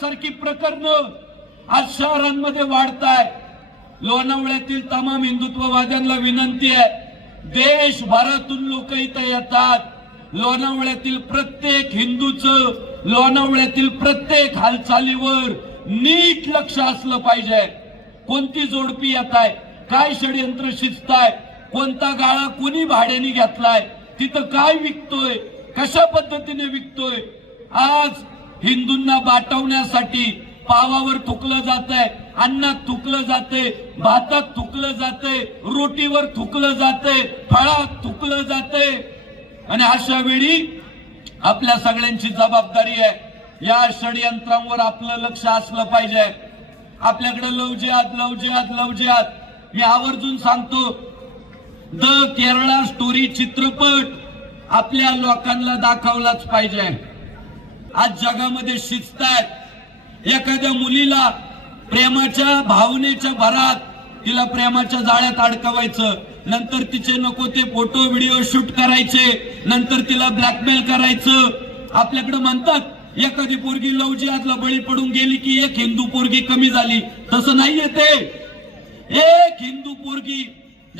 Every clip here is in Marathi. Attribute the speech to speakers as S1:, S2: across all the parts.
S1: सारखी प्रकरण आज शहरांमध्ये वाढताय. लोणावळ्यातील तमाम हिंदुत्ववाद्यांना विनंती आहे देशभरातून लोक इथं येतात. लोणावळ्यातील प्रत्येक हिंदूचं लोणावळ्यातील प्रत्येक हालचालीवर नीट लक्ष असलं पाहिजे. कोणती जोडपी येत आहे काय षडयंत्र शिजताय कोणता गाळा कोणी भाड्याने घेतलाय तिथं काय विकतोय कशा पद्धतीने विकतोय आज हिंदूंना बाटवण्यासाठी पावावर थुकलं जात आहे अन्नात थुकलं जाते भातात थुकलं जाते रोटीवर थुकलं जाते फळात थुकलं जाते आणि अशा वेळी आपल्या सगळ्यांची जबाबदारी आहे. या षडयंत्रांवर आपलं लक्ष असलं पाहिजे. आपल्याकडे लवजियात लवजियात लवजियात मी आवर्जून सांगतो द केरळा स्टोरी चित्रपट आपल्या लोकांना दाखवलाच पाहिजे. आज जगामध्ये शिस्त एखाद्या मुलीला प्रेमाच्या भावनेच्या भरात तिला प्रेमाच्या जाळ्यात अडकवायचं. नंतर तिचे नको ते फोटो व्हिडिओ शूट करायचे. नंतर तिला ब्लॅकमेल करायचं. आपल्याकडे म्हणतात एखादी पोरगी लवजियातला बळी पडून गेली की एक हिंदू पोरगी कमी झाली. तसं नाहीये ते. एक हिंदू पोरगी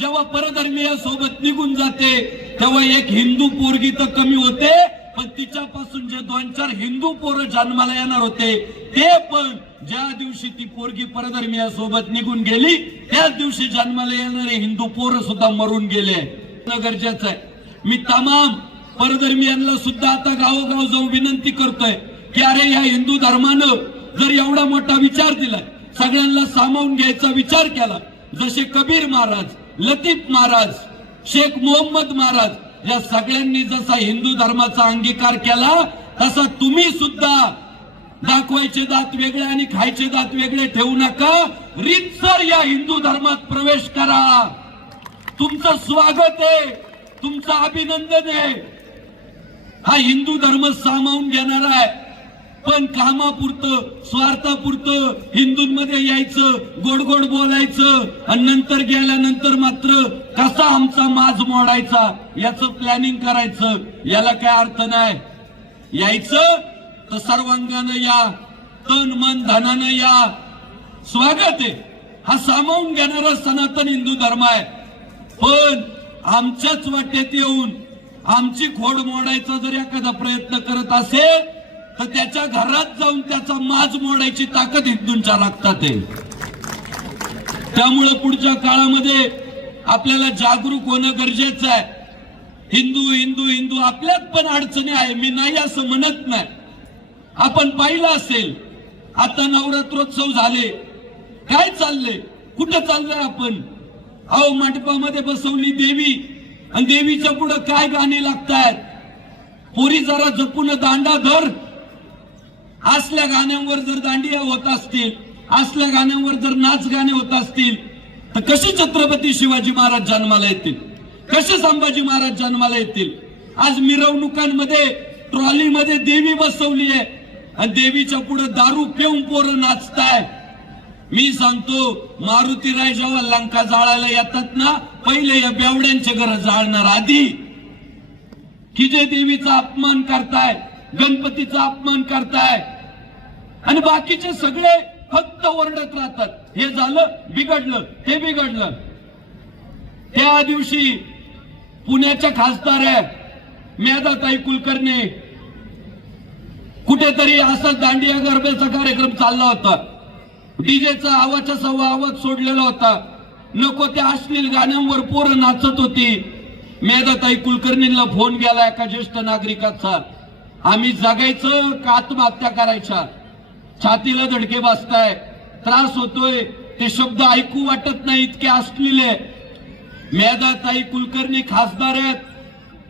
S1: जेव्हा परधर्मीय सोबत निघून जाते तेव्हा एक हिंदू पोरगी तर कमी होते. पण तिच्यापासून जे दोन चार हिंदू पोरं जन्माला येणार होते ते पण ज्या दिवशी ती पोरगी परधर्मीय सोबत निघून गेली त्याच दिवशी जन्माला येणारे हिंदू पोरं सुद्धा मरून गेले. गरजेचं आहे. मी तमाम परधर्मियांना सुद्धा आता गावोगाव जाऊन विनंती करतोय की अरे या हिंदू धर्मानं जर एवढा मोठा विचार दिलाय सगळ्यांना सामावून घ्यायचा विचार केला जसे कबीर महाराज लतीफ महाराज शेख मोहम्मद महाराज या सगळ्यांनी जसा हिंदू धर्माचा अंगीकार केला तसा तुम्ही सुद्धा दाखवायचे दात वेगळे आणि खायचे दात वेगळे ठेवू नका. रितसर या हिंदू धर्मात प्रवेश करा. तुमचं स्वागत आहे तुमचं अभिनंदन आहे. हा हिंदू धर्म सामावून घेणार आहे. पण कामापुरतं स्वार्थापुरतं हिंदूंमध्ये यायचं गोड गोड बोलायचं आणि नंतर गेल्यानंतर मात्र कसा आमचा माज मोडायचा याचं प्लॅनिंग करायचं याला काय अर्थ नाही. यायचं तर सर्वांगानं या तन मन धनानं या. स्वागत आहे. हा सामावून घेणारा सनातन हिंदू धर्म आहे. पण आमच्याच वाट्यात येऊन आमची खोड मोडायचा जर एखादा प्रयत्न करत असेल तर त्याच्या घरात जाऊन त्याचा माज मोडायची ताकद हिंदूंच्या लागतात त्यामुळं पुढच्या काळामध्ये आपल्याला जागरूक होणं गरजेचं आहे. हिंदू हिंदू हिंदू आपल्यात पण अडचणी आहे. मी नाही असं म्हणत नाही. आपण पाहिलं असेल आता नवरात्रोत्सव झाले. काय चाललंय? कुठं चाललंय आपण? अहो मंडपामध्ये बसवली देवी. आणि देवीच्या पुढं काय गाणी लागतायत? पोरी जरा जपून दांडा धर. असल्या गाण्यांवर जर दांडिया होत असतील असल्या गाण्यांवर जर नाच गाणे होत असतील तर कसे छत्रपती शिवाजी महाराज जन्माला येतील? कसे संभाजी महाराज जन्माला येतील? आज मिरवणुकांमध्ये ट्रॉलीमध्ये देवी बसवली आहे आणि देवीच्या पुढे दारू पिऊन पोरं नाचताय मी सांगतो मारुती राय जेव्हा लंका जाळायला येतात ना पहिले या बेवड्यांचे घर जाळणार आधी. की जे देवीचा अपमान करताय गणपतीचा अपमान करताय. आणि बाकीचे सगळे फक्त ओरडत राहतात. हे झालं बिघडलं हे बिघडलं. त्या दिवशी पुण्याच्या खासदार आहे मेधाताई कुलकर्णी. कुठेतरी असा दांडिया गरब्याचा कार्यक्रम चालला होता. डीजेचा आवाजचा सव्वा आवाज सोडलेला होता. नको त्या अश्लील गाण्यांवर पोरं नाचत होती. मेधाताई कुलकर्णींना फोन गेला एका ज्येष्ठ नागरिकाचा. आम्ही जगायचं का आत्महत्या करायच्या. छातीला धडके बसताय. त्रास होतोय. ते शब्द ऐकू वाटत नाही इतके असलेले मेधाताई कुलकर्णी खासदार आहेत.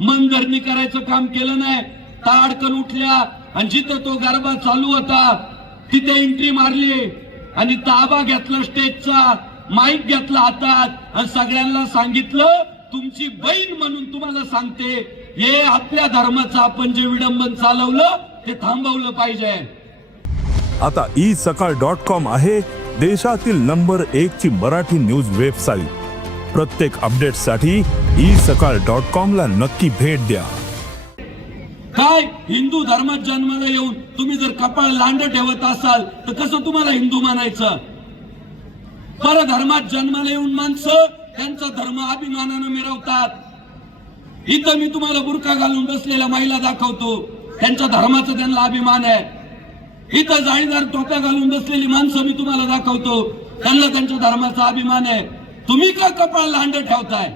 S1: मनधरणी करायचं काम केलं नाही. ताडकन उठल्या आणि जिथं तो गरबा चालू होता तिथे एंट्री मारली. आणि ताबा घेतला स्टेजचा माईक घेतला हातात. आणि सगळ्यांना सांगितलं तुमची बहीण म्हणून तुम्हाला सांगते हे आपल्या धर्माचं आपण जे विडंबन चालवलं ते थांबवलं पाहिजे.
S2: आता ई सकाळ डॉट कॉम आहे देशातील नंबर एक ची मराठी न्यूज वेबसाईट. प्रत्येक अपडेटसाठी ई सकाळ डॉट कॉम ला नक्की भेट द्या.
S1: काय? हिंदू धर्मात जन्माला येऊन तुम्ही जर कपाळ लांड ठेवत असाल तर कसं तुम्हाला हिंदू मानायचं? परधर्मात जन्माला येऊन माणसं त्यांचा धर्म अभिमानानं मिरवतात. इथं मी तुम्हाला बुरखा घालून बसलेल्या महिला दाखवतो. त्यांच्या धर्माचा त्यांना अभिमान आहे. इथं जाळीदार टोप्या घालून बसलेली माणसं मी तुम्हाला दाखवतो. त्यांना त्यांच्या धर्माचा अभिमान आहे. तुम्ही का कपाळ लांड ठेवताय?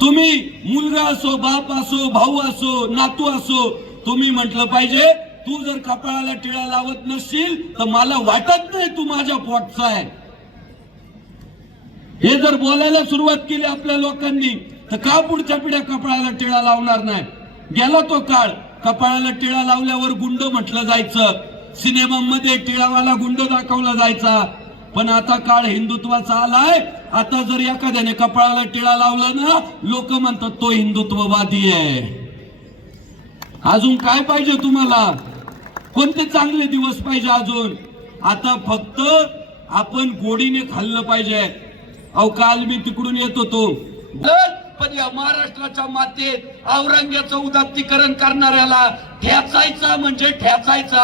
S1: तुम्ही मुलगा असो बाप असो भाऊ असो नातू असो तुम्ही म्हटलं पाहिजे तू जर कपाळाला टिळा लावत नसशील तर मला वाटत नाही तू माझ्या पोटचा आहे. हे जर बोलायला सुरुवात केली आपल्या लोकांनी तर का पुढच्या पिढ्या कपाळाला टिळा लावणार नाही? गेला तो काळ. कपाळाला टिळा लावल्यावर गुंड म्हटलं जायचं. सिनेमामध्ये टिळावाला गुंड दाखवला जायचा. पण आता काळ हिंदुत्वाचा आलाय. आता जर एखाद्याने कपाळाला टिळा लावला ना लोक म्हणतात तो हिंदुत्ववादी आहे. अजून काय पाहिजे तुम्हाला? कोणते चांगले दिवस पाहिजे अजून? आता फक्त आपण गोडीने खाल्लं पाहिजे. अहो काल मी तिकडून येत होतो. पण या महाराष्ट्राच्या मातेत औरंग्याचं उदात्तीकरण करणाऱ्याला ठ्याचायचा म्हणजे ठ्याचायचा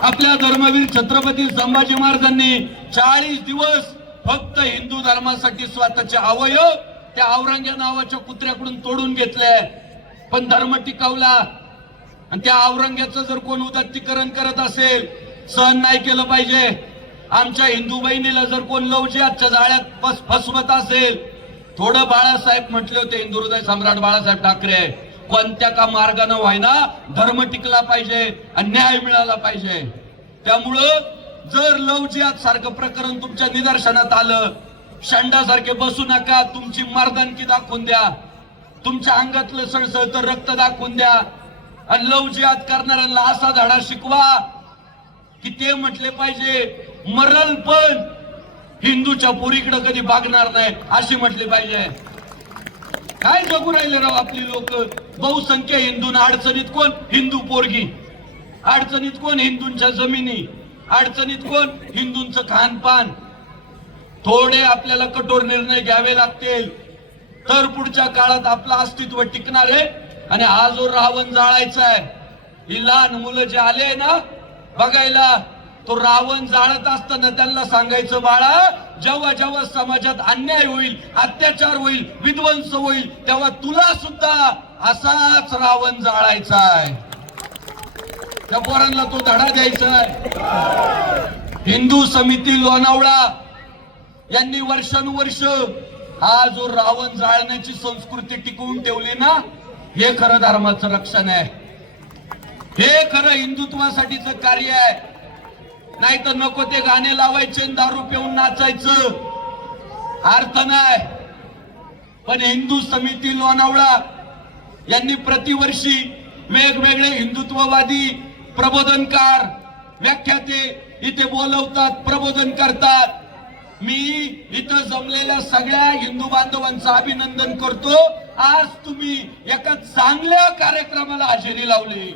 S1: आपल्या धर्मवीर छत्रपती संभाजी महाराजांनी चाळीस दिवस फक्त हिंदू धर्मासाठी स्वतःचे अवयव त्या औरंग्या नावाच्या कुत्र्याकडून तोडून घेतले. पण धर्म टिकवला. आणि त्या औरंग्याचं जर कोण उदात्तीकरण करत असेल सहन नाही केलं पाहिजे. आमच्या हिंदू बहिणीला जर कोण लवजियाच्या जाळ्यात फसवत असेल थोडं बाळासाहेब म्हटले होते इंदुरुदय सम्राट बाळासाहेब ठाकरे कोणत्या का मार्गानं व्हायना? धर्म टिकला पाहिजे आणि न्याय मिळाला पाहिजे. त्यामुळं जर लवजियात सारखं प्रकरण तुमच्या निदर्शनात आलं शंडासारखे बसू नका तुमची मर्दानकी दाखवून द्या. तुमच्या अंगातलं सळसळतं रक्त दाखवून द्या. आणि लवजियात करणाऱ्यांना असा धडा शिकवा की ते म्हटले पाहिजे मरल पण हिंदूच्या पोरीकडे कधी बागणार नाही अशी म्हटली पाहिजे. काय जगू राहिले राव आपली लोक? बहुसंख्य हिंदू अडचणीत कोण? हिंदू पोरगी. अडचणीत कोण हिंदूंच्या जमिनी? अडचणीत कोण? हिंदूंचं खानपान. थोडे आपल्याला कठोर निर्णय घ्यावे लागतील. तर पुढच्या काळात आपलं अस्तित्व टिकणार आहे आणि हा जो रावण जाळायचा आहे ही लहान मुलं जे आले ना बघायला तो रावण जाळत असताना त्यांना सांगायचं बाळा जेव्हा जेव्हा समाजात अन्याय होईल अत्याचार होईल विध्वंस होईल तेव्हा तुला सुद्धा असाच रावण जाळायचा आहे. त्या पोरांना तो धडा द्यायचा आहे. हिंदू समिती लोणावळा यांनी वर्षानुवर्ष हा जो रावण जाळण्याची संस्कृती टिकवून ठेवली ना हे खरं धर्माचं रक्षण आहे. हे खरं हिंदुत्वासाठीच कार्य आहे. नाही तर नको ते गाणे लावायचे दारू पिऊन नाचायचं. अर्थ नाही. पण हिंदू समिती लोणावळा यांनी प्रतिवर्षी वेगवेगळे हिंदुत्ववादी प्रबोधनकार व्याख्याते इथे बोलवतात प्रबोधन करतात. मी इथं जमलेल्या सगळ्या हिंदू बांधवांचं अभिनंदन करतो. आज तुम्ही एका चांगल्या कार्यक्रमाला हजेरी लावली.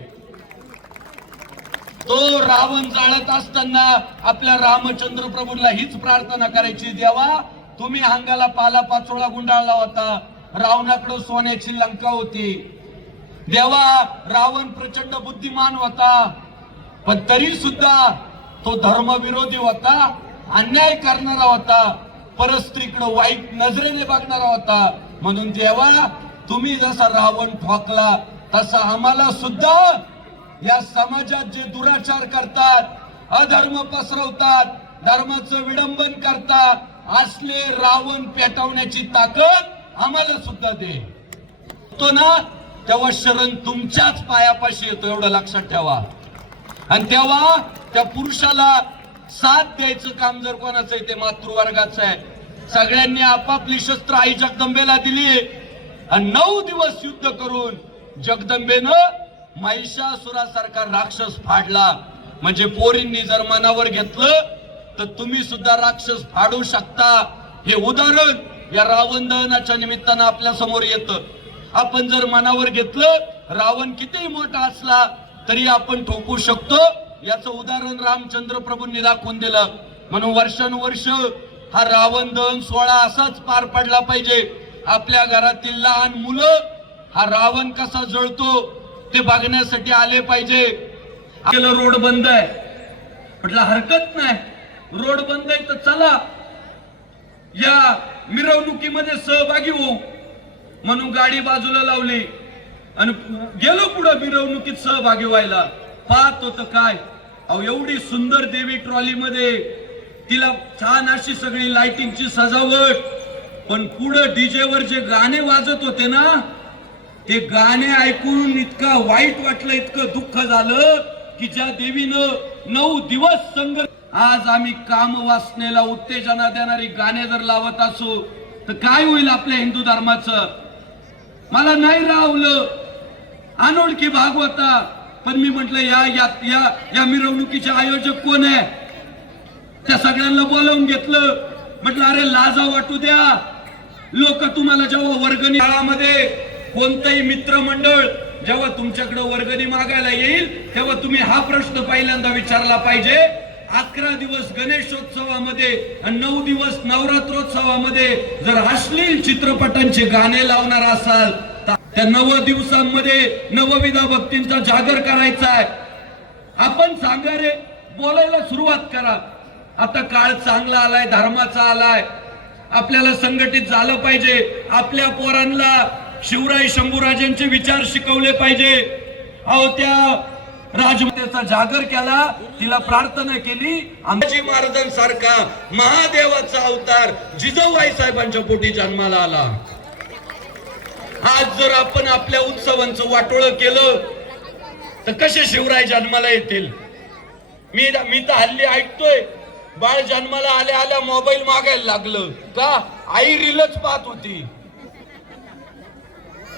S1: तो रावण जाळत असताना आपल्या रामचंद्र प्रभूंना हीच प्रार्थना करायची देवा तुम्ही अंगाला पाला पाचोळा गुंडाळला होता. रावणाकडे सोन्याची लंका होती. देवा रावण प्रचंड बुद्धिमान होता. पण तरी सुद्धा तो धर्मविरोधी होता अन्याय करणारा होता. परस्त्रीकडे वाईट नजरेने बघणारा होता. म्हणून देवा तुम्ही जसा रावण ठोकला तसा आम्हाला सुद्धा या समाजात जे दुराचार करतात अधर्म पसरवतात धर्माचं विडंबन करतात असले रावण पेटवण्याची ताकद आम्हाला सुद्धा दे. तो ना तेव्हा शरण तुमच्याच पायापाशी येतो एवढं लक्षात ठेवा. आणि तेव्हा त्या पुरुषाला साथ द्यायचं काम जर कोणाचं आहे ते मातृवर्गाचं आहे. सगळ्यांनी आपापली शस्त्र आई जगदंबेला दिली. आणि नऊ दिवस युद्ध करून जगदंबेनं महिषासुरासारखा राक्षस फाडला. म्हणजे पोरींनी जर मनावर घेतलं तर तुम्ही सुद्धा राक्षस फाडू शकता. हे उदाहरण या रावण दहनाच्या निमित्तानं आपल्यासमोर येतं. आपण जर मनावर घेतलं रावण कितीही मोठा असला तरी आपण ठोकू शकतो. याचं उदाहरण रामचंद्र प्रभूंनी दाखवून दिलं. म्हणून वर्षानुवर्ष हा रावण दहन सोहळा असाच पार पडला पाहिजे. आपल्या घरातील लहान मुलं हा रावण कसा जळतो ते बघण्यासाठी आले पाहिजे. रोड बंद आहे. म्हटलं हरकत नाही. रोड बंद आहे तर चला. या मिरवणुकीमध्ये सहभागी होऊ. म्हणून गाडी बाजूला लावली. आणि गेलो पुढे मिरवणुकीत सहभागी व्हायला. पाहत होत काय. अहो एवढी सुंदर देवी ट्रॉलीमध्ये तिला छान अशी सगळी लाइटिंगची सजावट. पण पुढं डीजे वर जे गाणे वाजत होते ना ते गाणे ऐकून इतकं वाईट वाटलं इतकं दुःख झालं की ज्या देवीनं नऊ दिवस संघ आज आम्ही काम वासनेला उत्तेजना देणारी गाणे जर लावत असू तर काय होईल आपल्या हिंदू धर्माचं? मला नाही रावलं. अनोळखी भाग होता पण मी म्हटलं या या या या मिरवणुकीचे आयोजक कोण आहे? त्या सगळ्यांना बोलावून घेतलं. म्हटलं अरे लाजा वाटू द्या. लोक तुम्हाला जेव्हा वर्गणी काळामध्ये कोणतंही मित्रमंडळ जेव्हा तुमच्याकडे वर्गणी मागायला येईल तेव्हा तुम्ही हा प्रश्न पहिल्यांदा विचारला पाहिजे. अकरा दिवस गणेशोत्सवामध्ये आणि नऊ दिवस नवरात्रोत्सवामध्ये जर अश्लील चित्रपटांचे गाणे लावणार असाल तर त्या नव दिवसांमध्ये नवविधा भक्तींचा जागर करायचा आहे. आपण सांगा रे बोलायला सुरुवात करा. आता काळ चांगला आलाय धर्माचा आलाय. आपल्याला संघटित झालं पाहिजे. आपल्या पोरांना शिवराय शंभूराजांचे विचार शिकवले पाहिजे. अहो त्या राजमातेचा जागर केला तिला प्रार्थना केली. अंबाजी महाराजांसारखा महादेवाचा अवतार जिजाऊबाई साहेबांच्या पोटी जन्माला आला. आज जर आपण आपल्या उत्सवांचं वाटोळ केलं तर कसे शिवराय जन्माला येतील? मी मी तर हल्ली ऐकतोय बाळ जन्माला आल्या आल्या मोबाईल मागायला लागलं. का? आई रीलच पाहत होती.